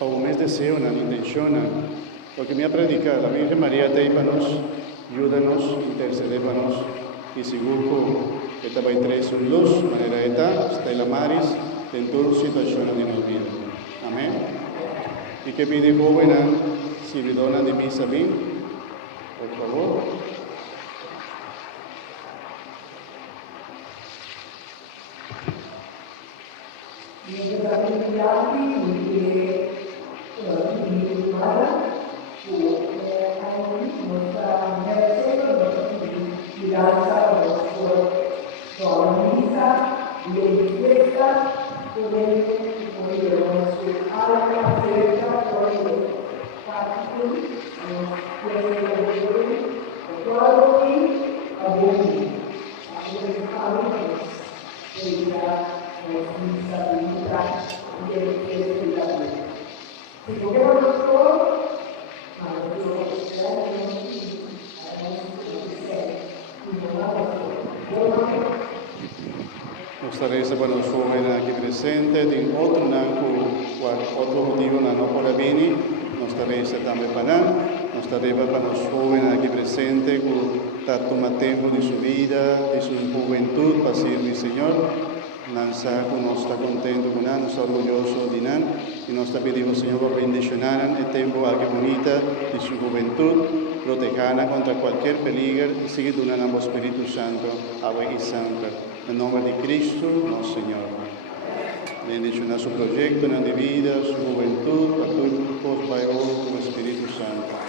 o mes deseo, una intención, porque me ha predicado la Virgen María teipanos, ayúdanos, intercedepanos, y seguro que te va a traer su luz, manera eta, stella maris, en tu situación de nos vida. Amén. Y que pide joven, si vi dona de misa bien, por favor. Nuestra reza para los jóvenes aquí presentes, de otro motivo no puede venir, nuestra reza también para nuestra reza para los jóvenes aquí presentes, que está tomando tiempo de su vida, de su juventud, para servir al Señor. Nansa, que no está contento con él, no está orgulloso de él, y nos está pidiendo, Señor, por bendicionar el tiempo aquí bonita de su juventud, protegerla contra cualquier peligro y sigue donando ambos Espíritu Santo, agua y sangre. En nombre de Cristo, nuestro Señor. Bendicionar su proyecto en la vida, su juventud, a todos, para el Espíritu Santo.